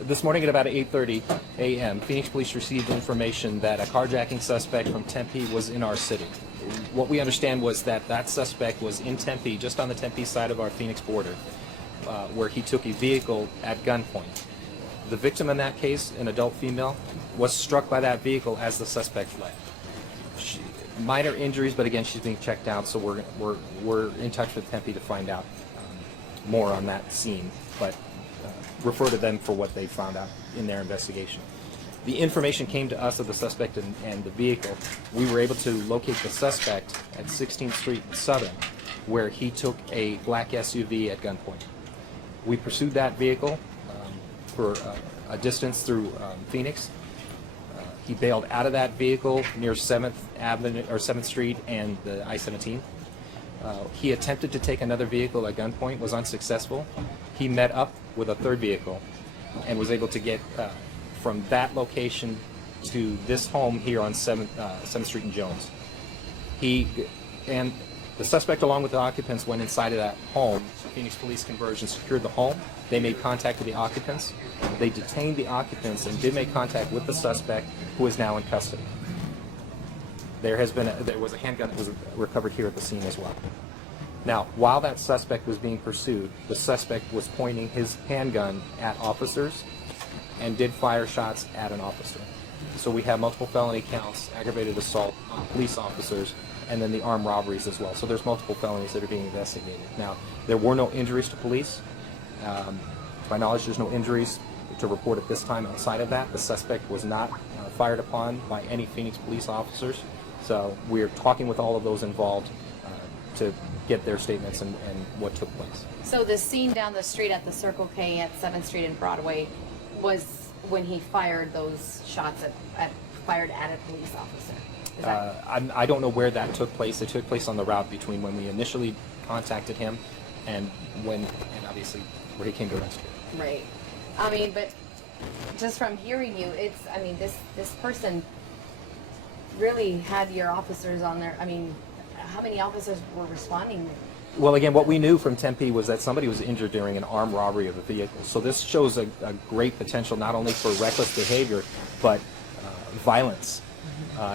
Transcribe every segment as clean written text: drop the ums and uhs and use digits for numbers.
This morning at about 8:30 a.m., Phoenix Police received information that a carjacking suspect from Tempe was in our city. What we understand was that that suspect was in Tempe, just on the Tempe side of our Phoenix border, where he took a vehicle at gunpoint. The victim in that case, an adult female, was struck by that vehicle as the suspect fled. Minor injuries, but again, she's being checked out, so we're in touch with Tempe to find out more on that scene, but refer to them for what they found out in their investigation. The information came to us of the suspect and the vehicle. We were able to locate the suspect at 16th Street Southern, where he took a black SUV at gunpoint. We pursued that vehicle for a distance through Phoenix. He bailed out of that vehicle near 7th Avenue or 7th Street and the I-17. He attempted to take another vehicle at gunpoint, was unsuccessful. He met up with a third vehicle and was able to get from that location to this home here on 7th Street and Jones. And the suspect, along with the occupants, went inside of that home. Phoenix Police converged and secured the home. They made contact with the occupants. They detained the occupants and did make contact with the suspect, who is now in custody. There was a handgun that was recovered here at the scene as well. Now, while that suspect was being pursued, the suspect was pointing his handgun at officers and did fire shots at an officer. So we have multiple felony counts, aggravated assault on police officers, and then the armed robberies as well. So there's multiple felonies that are being investigated. Now, there were no injuries to police. To my knowledge, there's no injuries to report at this time outside of that. The suspect was not fired upon by any Phoenix police officers. So we're talking with all of those involved to get their statements and what took place. So the scene down the street at the Circle K at 7th Street and Broadway was when he fired those shots fired at a police officer? I don't know where that took place. It took place on the route between when we initially contacted him and obviously where he came to rescue. Right. I mean, but just from hearing you, this person really had your officers on there. I mean, how many officers were responding? Well, again, what we knew from Tempe was that somebody was injured during an armed robbery of a vehicle. So this shows a great potential not only for reckless behavior, but violence.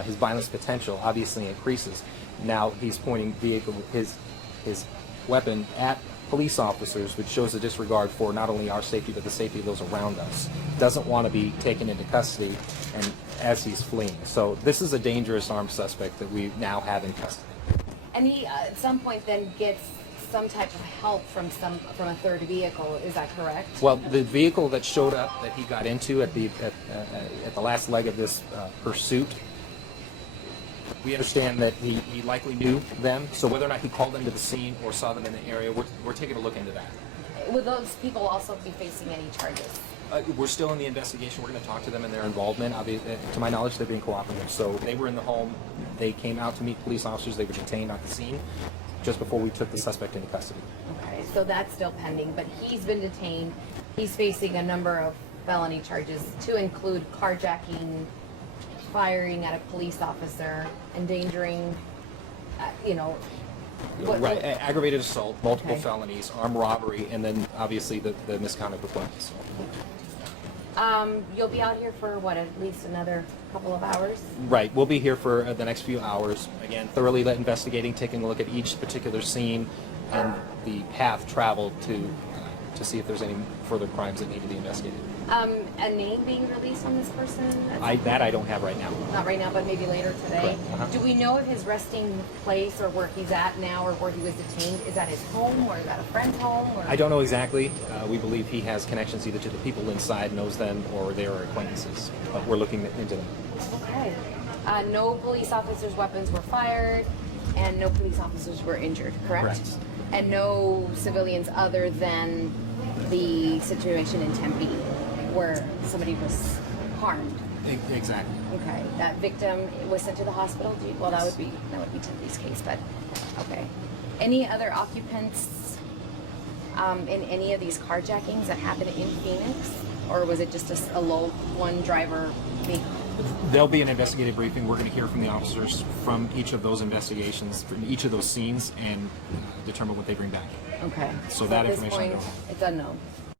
His violence potential obviously increases. Now he's pointing his weapon at police officers, which shows a disregard for not only our safety, but the safety of those around us. Doesn't want to be taken into custody and as he's fleeing. So this is a dangerous armed suspect that we now have in custody. And he, at some point, then gets some type of help from a third vehicle. Is that correct? Well, the vehicle that showed up that he got into at the last leg of this pursuit, we understand that he likely knew them. So whether or not he called them to the scene or saw them in the area, we're taking a look into that. Will those people also be facing any charges? We're still in the investigation. We're going to talk to them and their involvement. To my knowledge, they're being cooperative. So they were in the home. They came out to meet police officers. They were detained at the scene just before we took the suspect into custody. Okay, so that's still pending, but he's been detained. He's facing a number of felony charges to include carjacking, firing at a police officer, endangering, Right, aggravated assault, multiple felonies, armed robbery, and then obviously the misconduct with weapons. You'll be out here for what, at least another couple of hours? Right, we'll be here for the next few hours. Again, thoroughly investigating, taking a look at each particular scene and the path traveled to see if there's any further crimes that need to be investigated. A name being released on this person? That I don't have right now. Not right now, but maybe later today. Right. Do we know if his resting place or where he's at now or where he was detained is at his home or is that a friend's home? Or? I don't know exactly. We believe he has connections either to the people inside, knows them, or they are acquaintances. But we're looking into them. Okay. No police officers' weapons were fired and no police officers were injured, correct? Correct. And no civilians other than the situation in Tempe where somebody was harmed. Exactly. Okay, that victim was sent to the hospital. Well, that would be Tempe's case, but okay. Any other occupants in any of these carjackings that happened in Phoenix, or was it just a low one driver vehicle? There'll be an investigative briefing. We're going to hear from the officers from each of those investigations, from each of those scenes, and determine what they bring back. Okay. So that at this information I point, don't have. it's unknown.